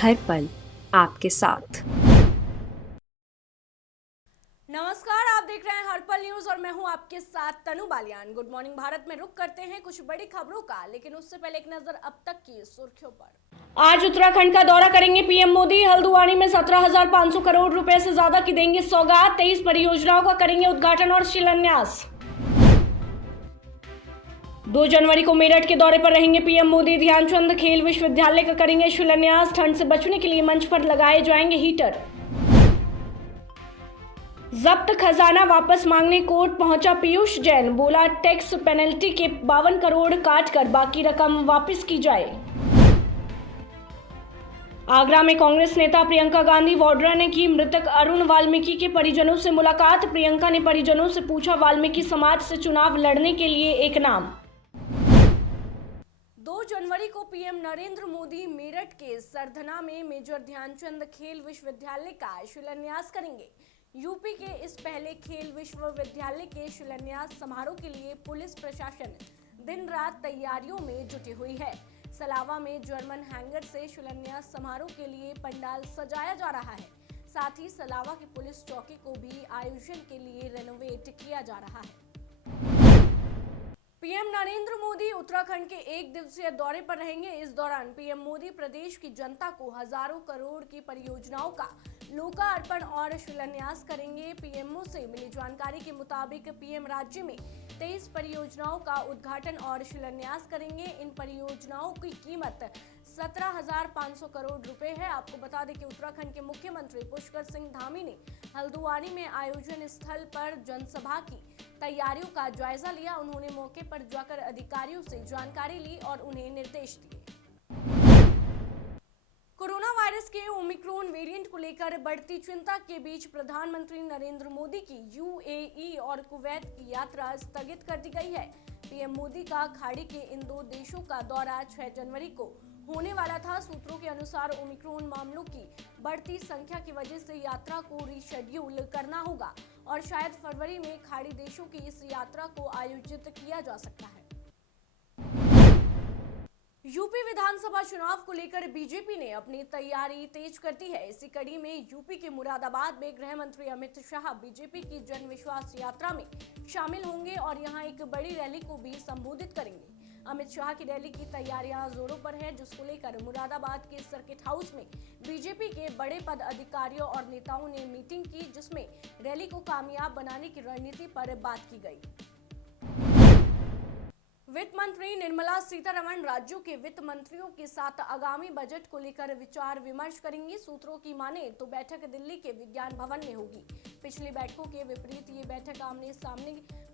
हर पल आपके साथ। नमस्कार, आप देख रहे हैं हर्पल न्यूज और मैं हूं आपके साथ तनु बालियान। गुड मॉर्निंग भारत में रुक करते हैं कुछ बड़ी खबरों का, लेकिन उससे पहले एक नजर अब तक की सुर्खियों पर। आज उत्तराखंड का दौरा करेंगे पीएम मोदी। हल्द्वानी में 17,500 करोड़ रुपए से ज्यादा की देंगे सौगात। 23 परियोजनाओं का करेंगे उद्घाटन और शिलान्यास। 2 जनवरी को मेरठ के दौरे पर रहेंगे पीएम मोदी। ध्यानचंद खेल विश्वविद्यालय का करेंगे शिलान्यास। ठंड से बचने के लिए मंच पर लगाए जाएंगे हीटर। जब्त खजाना वापस मांगने कोर्ट पहुंचा पीयूष जैन। बोला टैक्स पेनल्टी के 52 करोड़ काटकर बाकी रकम वापस की जाए। आगरा में कांग्रेस नेता प्रियंका गांधी वाड्रा ने की मृतक अरुण वाल्मीकि के परिजनों से मुलाकात। प्रियंका ने परिजनों से पूछा वाल्मीकि समाज से चुनाव लड़ने के लिए एक नाम। 2 जनवरी को पीएम नरेंद्र मोदी मेरठ के सरधना में मेजर ध्यानचंद खेल विश्वविद्यालय का शिलान्यास करेंगे। यूपी के इस पहले खेल विश्वविद्यालय के शिलान्यास समारोह के लिए पुलिस प्रशासन दिन रात तैयारियों में जुटी हुई है। सलावा में जर्मन हैंगर से शिलान्यास समारोह के लिए पंडाल सजाया जा रहा है। साथ ही सलावा की पुलिस चौकी को भी आयोजन के लिए रेनोवेट किया जा रहा है। पीएम नरेंद्र मोदी उत्तराखंड के 1 दिवसीय दौरे पर रहेंगे। इस दौरान पीएम मोदी प्रदेश की जनता को हजारों करोड़ की परियोजनाओं का लोकार्पण और शिलान्यास करेंगे। पीएमओ से मिली जानकारी के मुताबिक पीएम राज्य में 23 परियोजनाओं का उद्घाटन और शिलान्यास करेंगे। इन परियोजनाओं की कीमत 17,500 करोड़ रुपए है। आपको बता दें कि उत्तराखंड के मुख्यमंत्री पुष्कर सिंह धामी ने हल्द्वानी में आयोजन स्थल पर जनसभा की तैयारियों का जायजा लिया। उन्होंने मौके पर जाकर अधिकारियों से जानकारी ली और उन्हें निर्देश दिए। कोरोना वायरस के ओमिक्रॉन वेरिएंट को लेकर बढ़ती चिंता के बीच प्रधानमंत्री नरेंद्र मोदी की यूएई और कुवैत की यात्रा स्थगित कर दी गई है। पीएम मोदी का खाड़ी के इन 2 देशों का दौरा 6 जनवरी को होने वाला था। सूत्रों के अनुसार ओमिक्रॉन मामलों की बढ़ती संख्या की वजह से यात्रा को रीशेड्यूल करना होगा और शायद फरवरी में खाड़ी देशों की इस यात्रा को आयोजित किया जा सकता है। यूपी विधानसभा चुनाव को लेकर बीजेपी ने अपनी तैयारी तेज कर दी है। इसी कड़ी में यूपी के मुरादाबाद में गृह मंत्री अमित शाह बीजेपी की जन विश्वास यात्रा में शामिल होंगे और यहां एक बड़ी रैली को भी संबोधित करेंगे। अमित शाह की रैली की तैयारियां जोरों पर है, जिसको लेकर मुरादाबाद के सर्किट हाउस में बीजेपी के बड़े पद अधिकारियों और नेताओं ने मीटिंग की, जिसमें रैली को कामयाब बनाने की रणनीति पर बात की गई। वित्त मंत्री निर्मला सीतारमण राज्यों के वित्त मंत्रियों के साथ आगामी बजट को लेकर विचार विमर्श करेंगी। सूत्रों की माने तो बैठक दिल्ली के विज्ञान भवन में होगी। पिछली बैठकों के विपरीत ये बैठक आमने सामने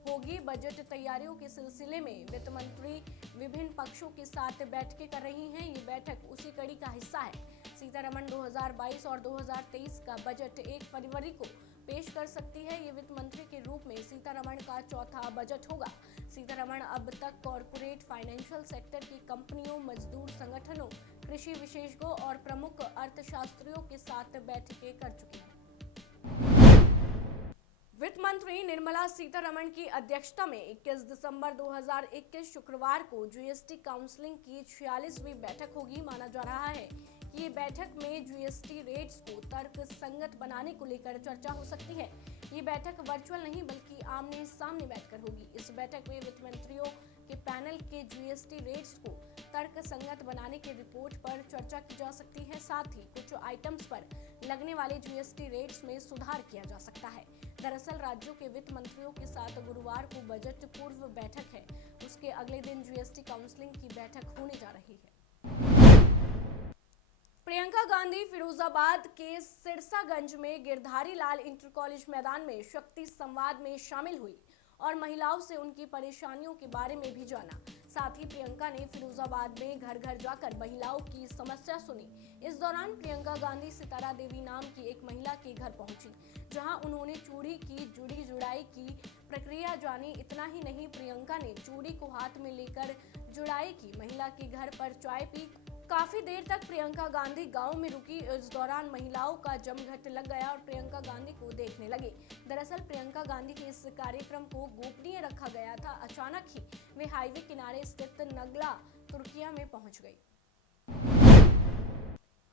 होगी। बजट तैयारियों के सिलसिले में वित्त मंत्री विभिन्न पक्षों के साथ बैठकें कर रही हैं। ये बैठक उसी कड़ी का हिस्सा है। सीतारमण 2022 और 2023 का बजट 1 फरवरी को पेश कर सकती है। ये वित्त मंत्री के रूप में सीतारमण का चौथा बजट होगा। सीतारमण अब तक कॉरपोरेट फाइनेंशियल सेक्टर की कंपनियों, मजदूर संगठनों, कृषि विशेषज्ञों और प्रमुख अर्थशास्त्रियों के साथ बैठकें कर चुकी हैं। वित्त मंत्री निर्मला सीतारमण की अध्यक्षता में 21 दिसंबर 2021 शुक्रवार को जीएसटी काउंसिलिंग की 46वीं बैठक होगी। माना जा रहा है कि ये बैठक में जीएसटी रेट्स को तर्क संगत बनाने को लेकर चर्चा हो सकती है। ये बैठक वर्चुअल नहीं बल्कि आमने सामने बैठकर होगी। इस बैठक में वित्त मंत्रियों के पैनल के जीएसटी रेट्स को तर्क संगत बनाने की रिपोर्ट पर चर्चा की जा सकती है। साथ ही कुछ आइटम्स पर लगने वाले जीएसटी रेट्स में सुधार किया जा सकता है। दरअसल राज्यों के वित्त मंत्रियों के साथ गुरुवार को बजट पूर्व बैठक है। उसके अगले दिन जीएसटी काउंसिलिंग की बैठक होने जा रही है। प्रियंका गांधी फिरोजाबाद के सिरसागंज में गिरधारी लाल इंटर कॉलेज मैदान में शक्ति संवाद में शामिल हुई और महिलाओं से उनकी परेशानियों के बारे में भी जाना। साथ ही प्रियंका ने फिरोजाबाद में घर घर जाकर महिलाओं की समस्या सुनी। इस दौरान प्रियंका गांधी सितारा देवी नाम की एक महिला के घर पहुंची, जहां उन्होंने चूड़ी की जुड़ी जुड़ाई की प्रक्रिया जानी। इतना ही नहीं, प्रियंका ने चूड़ी को हाथ में लेकर जुड़ाई की, महिला के घर पर चाय पी। काफी देर तक प्रियंका गांधी गांव में रुकी। इस दौरान महिलाओं का जमघट लग गया और प्रियंका गांधी को देखने लगे। दरअसल प्रियंका गांधी के इस कार्यक्रम को गोपनीय रखा गया था। अचानक ही वे हाईवे किनारे स्थित नगला तुर्किया में पहुंच गई।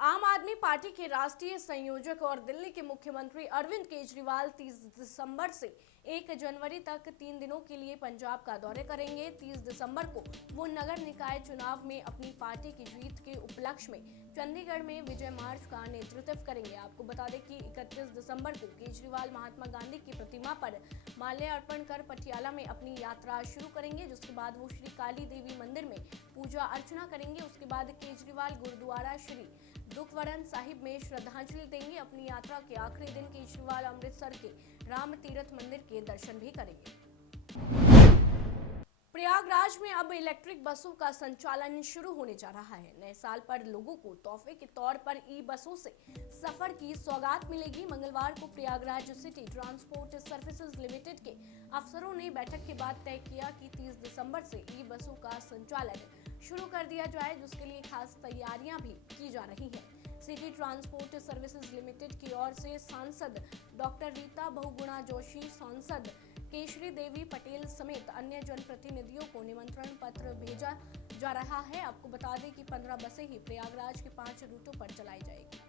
आम आदमी पार्टी के राष्ट्रीय संयोजक और दिल्ली के मुख्यमंत्री अरविंद केजरीवाल 30 दिसंबर से 1 जनवरी तक 3 दिनों के लिए पंजाब का दौरे करेंगे। 30 दिसंबर को वो नगर निकाय चुनाव में अपनी पार्टी की जीत के उपलक्ष्य में चंडीगढ़ में विजय मार्च का नेतृत्व करेंगे। आपको बता दें कि 31 दिसंबर को केजरीवाल महात्मा गांधी की प्रतिमा पर माल्यार्पण कर पटियाला में अपनी यात्रा शुरू करेंगे, जिसके बाद वो श्री काली देवी मंदिर में पूजा अर्चना करेंगे। उसके बाद केजरीवाल गुरुद्वारा श्री दुखवरन साहिब में श्रद्धांजलि देंगे। अपनी यात्रा के आखिरी दिन केजरीवाल अमृतसर के राम तीर्थ मंदिर के दर्शन भी करेंगे। प्रयागराज में अब इलेक्ट्रिक बसों का संचालन शुरू होने जा रहा है। नए साल पर लोगों को तोहफे के तौर पर ई बसों से सफर की सौगात मिलेगी। मंगलवार को Prayagraj city transport services limited के अफसरों ने बैठक के बाद तय किया कि 30 दिसंबर से ई बसों का संचालन शुरू कर दिया जाए, जिसके लिए खास तैयारियां भी की जा रही हैं। सिटी ट्रांसपोर्ट सर्विसेज लिमिटेड की ओर से सांसद डॉक्टर रीता बहुगुणा जोशी, सांसद केशरी देवी पटेल समेत अन्य जनप्रतिनिधियों को निमंत्रण पत्र भेजा जा रहा है। आपको बता दें कि 15 बसें ही प्रयागराज के 5 रूटों पर चलाई जाएगी।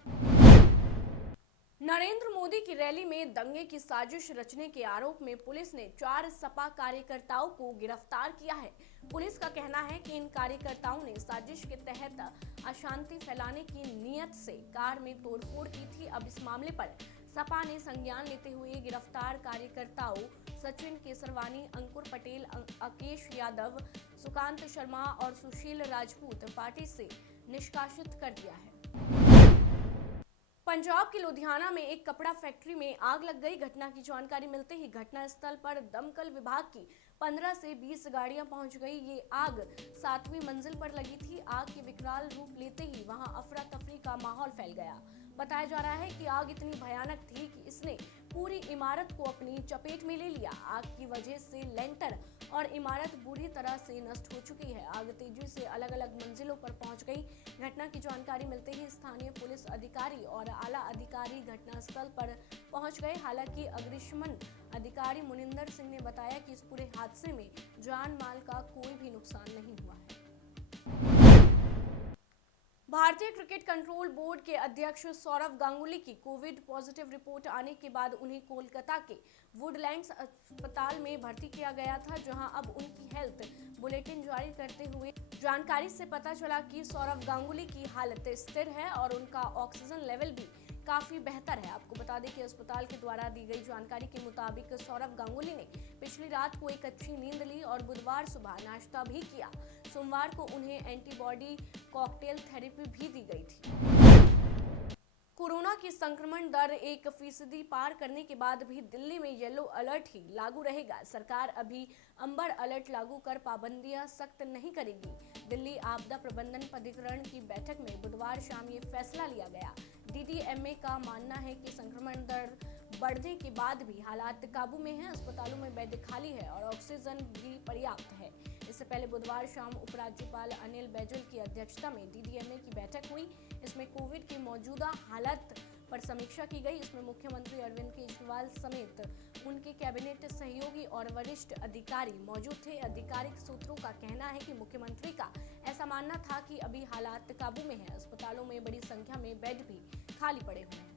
नरेंद्र मोदी की रैली में दंगे की साजिश रचने के आरोप में पुलिस ने 4 सपा कार्यकर्ताओं को गिरफ्तार किया है। पुलिस का कहना है कि इन कार्यकर्ताओं ने साजिश के तहत अशांति फैलाने की नीयत से कार में तोड़फोड़ की थी। अब इस मामले पर सपा ने संज्ञान लेते हुए गिरफ्तार कार्यकर्ताओं सचिन केसरवानी, अंकुर पटेल, अकेश यादव, सुकांत शर्मा और सुशील राजपूत पार्टी से निष्कासित कर दिया है। पंजाब के लुधियाना में एक कपड़ा फैक्ट्री में आग लग गई। घटना की जानकारी मिलते ही घटनास्थल पर दमकल विभाग की 15 से 20 गाड़ियां पहुंच गई। ये आग 7वीं मंजिल पर लगी थी। आग के विकराल रूप लेते ही वहां अफरा तफरी का माहौल फैल गया। बताया जा रहा है कि आग इतनी भयानक थी कि इसने पूरी इमारत को अपनी चपेट में ले लिया। आग की वजह से लेंटर और इमारत बुरी तरह से नष्ट हो चुकी है। आग तेजी से अलग अलग मंजिलों पर पहुंच गई। घटना की जानकारी मिलते ही स्थानीय पुलिस अधिकारी और आला अधिकारी घटनास्थल पर पहुंच गए। हालांकि अग्निशमन अधिकारी मुनिंदर सिंह ने बताया कि इस पूरे हादसे में जान माल का कोई भी नुकसान नहीं हुआ है। भारतीय क्रिकेट कंट्रोल बोर्ड के अध्यक्ष सौरव गांगुली की कोविड पॉजिटिव रिपोर्ट आने के बाद उन्हें कोलकाता के वुडलैंड्स अस्पताल में भर्ती किया गया था, जहां अब उनकी हेल्थ बुलेटिन जारी करते हुए जानकारी से पता चला कि सौरव गांगुली की हालत स्थिर है और उनका ऑक्सीजन लेवल भी काफी बेहतर है। आपको बता दें कि अस्पताल के द्वारा दी गई जानकारी के मुताबिक सौरव गांगुली ने पिछली रात को एक अच्छी नींद ली और बुधवार सुबह नाश्ता भी किया। सोमवार को उन्हें एंटीबॉडी कॉकटेल थेरेपी भी दी गई थी। कोरोना की संक्रमण दर 1% पार करने के बाद भी दिल्ली में येलो अलर्ट ही लागू रहेगा। सरकार अभी अंबर अलर्ट लागू कर पाबंदियां सख्त नहीं करेगी। दिल्ली आपदा प्रबंधन प्राधिकरण की बैठक में बुधवार शाम ये फैसला लिया गया। डीडीएमए का मानना है कि संक्रमण दर बढ़ने के बाद भी हालात काबू में है। अस्पतालों में बेड खाली है और ऑक्सीजन भी पर्याप्त है। इससे पहले बुधवार शाम उपराज्यपाल अनिल बैजल की अध्यक्षता में डीडीएमए की बैठक हुई। इसमें कोविड की मौजूदा हालत पर समीक्षा की गई। इसमें मुख्यमंत्री अरविंद केजरीवाल समेत उनके कैबिनेट सहयोगी और वरिष्ठ अधिकारी मौजूद थे। आधिकारिक सूत्रों का कहना है कि मुख्यमंत्री का ऐसा मानना था कि अभी हालात काबू में है। अस्पतालों में बड़ी संख्या में बेड भी खाली पड़े हुए हैं।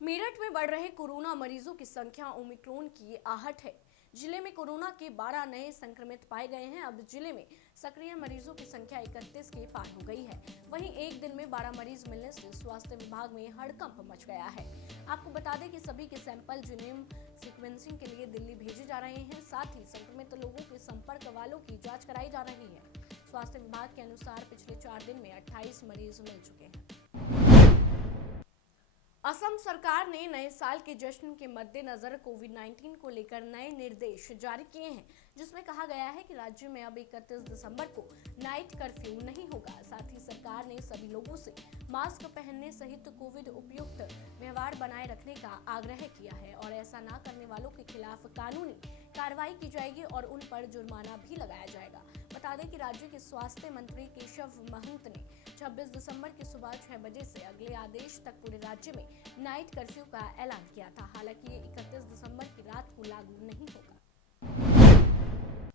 मेरठ में बढ़ रहे कोरोना मरीजों की संख्या ओमिक्रॉन की आहट है। जिले में कोरोना के 12 नए संक्रमित पाए गए हैं। अब जिले में सक्रिय मरीजों की संख्या 31 के पार हो गई है। वहीं एक दिन में 12 मरीज मिलने से स्वास्थ्य विभाग में हड़कंप मच गया है। आपको बता दें कि सभी के सैंपल जीनोम सीक्वेंसिंग के लिए दिल्ली भेजे जा रहे हैं। साथ ही संक्रमित लोगों के संपर्क वालों की जांच कराई जा रही है। स्वास्थ्य विभाग के अनुसार पिछले 4 दिन में 28 मरीज मिल चुके हैं। असम सरकार ने नए साल के जश्न के मद्देनजर कोविड-19 को लेकर नए निर्देश जारी किए हैं, जिसमें कहा गया है कि राज्य में अब 31 दिसंबर को नाइट कर्फ्यू नहीं होगा। साथ ही सरकार ने सभी लोगों से मास्क पहनने सहित कोविड उपयुक्त व्यवहार बनाए रखने का आग्रह किया है और ऐसा न करने वालों के खिलाफ कानूनी कार्रवाई की जाएगी और उन पर जुर्माना भी लगाया जाएगा। बता दें कि राज्य के स्वास्थ्य मंत्री केशव महंत ने 26 दिसंबर की सुबह 6 बजे से अगले आदेश तक पूरे राज्य में नाइट कर्फ्यू का ऐलान किया था। हालांकि ये 31 दिसंबर की रात को लागू नहीं होगा।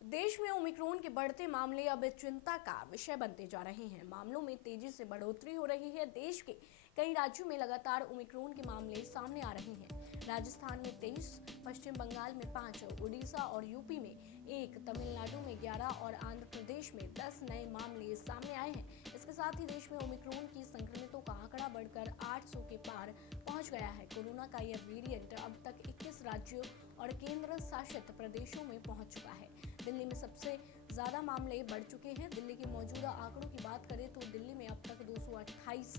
देश में ओमिक्रॉन के बढ़ते मामले अब चिंता का विषय बनते जा रहे हैं। मामलों में तेजी से बढ़ोतरी हो रही है। देश के कई राज्यों में लगातार ओमिक्रॉन के मामले सामने आ रहे हैं। राजस्थान में 23, पश्चिम बंगाल में 5, उड़ीसा और यूपी में 1, तमिलनाडु में 11 और आंध्र प्रदेश में 10 नए मामले सामने आए हैं। इसके साथ ही देश में ओमिक्रॉन की संक्रमितों का आंकड़ा बढ़कर 800 के पार पहुंच गया है। कोरोना का यह वेरिएंट अब तक 21 राज्यों और केंद्र शासित प्रदेशों में पहुंच चुका है। दिल्ली में सबसे ज्यादा मामले बढ़ चुके हैं। दिल्ली के मौजूदा आंकड़ों की बात करें तो दिल्ली में अब तक 228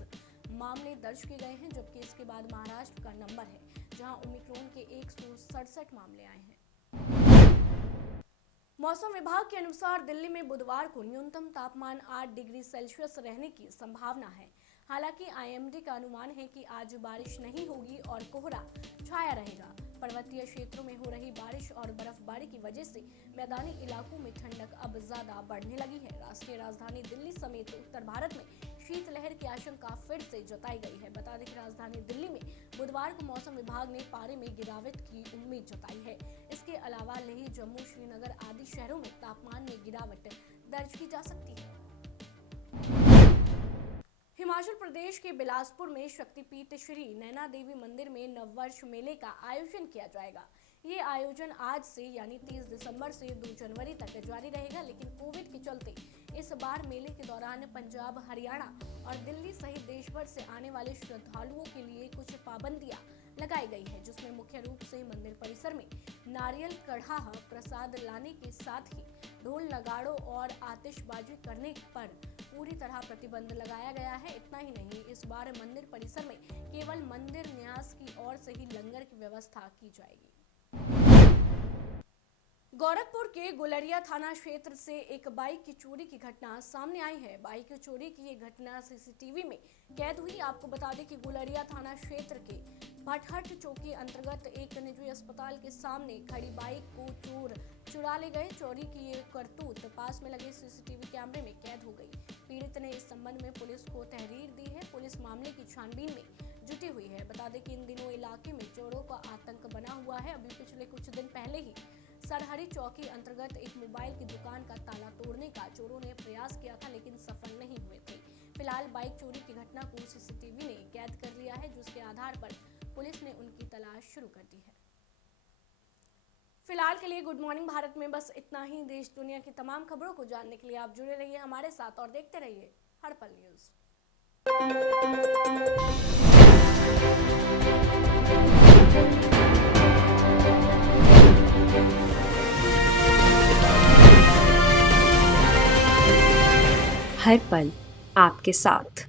मामले दर्ज किए गए हैं, जबकि इसके बाद महाराष्ट्र का नंबर है, जहां ओमिक्रॉन के 167 मामले आए हैं। मौसम विभाग के अनुसार दिल्ली में बुधवार को न्यूनतम तापमान 8 डिग्री सेल्सियस रहने की संभावना है। हालांकि आईएमडी का अनुमान है कि आज बारिश नहीं होगी और कोहरा छाया रहेगा। पर्वतीय क्षेत्रों में हो रही बारिश और बर्फबारी की वजह से मैदानी इलाकों में ठंडक अब ज्यादा बढ़ने लगी है। राष्ट्रीय राजधानी दिल्ली समेत उत्तर भारत में शीतलहर की आशंका फिर से जताई गई है। बता दें कि राजधानी दिल्ली में बुधवार को मौसम विभाग ने पारे में गिरावट की उम्मीद जताई है। इसके अलावा लेह, जम्मू, श्रीनगर आदि शहरों में तापमान में गिरावट दर्ज की जा सकती है। हिमाचल प्रदेश के बिलासपुर में शक्तिपीठ श्री नैना देवी मंदिर में नववर्ष मेले का आयोजन किया जाएगा। ये आयोजन आज से यानी 30 दिसंबर से 2 जनवरी तक जारी रहेगा, लेकिन कोविड के चलते इस बार मेले के दौरान पंजाब, हरियाणा और दिल्ली सहित देश भर से आने वाले श्रद्धालुओं के लिए कुछ पाबंदियां लगाई गई है, जिसमें मुख्य रूप से मंदिर परिसर में नारियल कढ़ा प्रसाद लाने के साथ ही ढोल, नगाड़ों और आतिशबाजी करने पर पूरी तरह प्रतिबंध लगाया गया है। इतना ही नहीं, इस बार मंदिर परिसर में केवल मंदिर न्यास की ओर से ही लंगर की व्यवस्था की जाएगी। गोरखपुर के गुलरिया थाना क्षेत्र से एक बाइक की चोरी की घटना सामने आई है। बाइक चोरी की ये घटना सीसीटीवी में कैद हुई। आपको बता दें कि गुलरिया थाना क्षेत्र के भटहट चौकी अंतर्गत एक निजी अस्पताल के सामने खड़ी बाइक को चोर चुरा ले गए। चोरी की ये करतूत पास में लगे सीसीटीवी कैमरे में कैद हो गई। पीड़ित ने इस संबंध में पुलिस को तहरीर दी है। पुलिस मामले की छानबीन में जुटी हुई है। बता दें कि इन दिनों इलाके में चोरों का आतंक बना हुआ है। अभी पिछले कुछ दिन पहले ही सरहरी चौकी अंतर्गत एक मोबाइल की दुकान का ताला तोड़ने का चोरों ने प्रयास किया था, लेकिन सफल नहीं हुए थे। फिलहाल बाइक चोरी की घटना को सीसीटीवी ने कैद कर लिया है, जिसके आधार पर पुलिस ने उनकी तलाश शुरू कर दी है। फिलहाल के लिए गुड मॉर्निंग भारत में बस इतना ही। देश दुनिया की तमाम खबरों को जानने के लिए आप जुड़े रहिए हमारे साथ और देखते रहिए हर पल न्यूज। हर पल आपके साथ।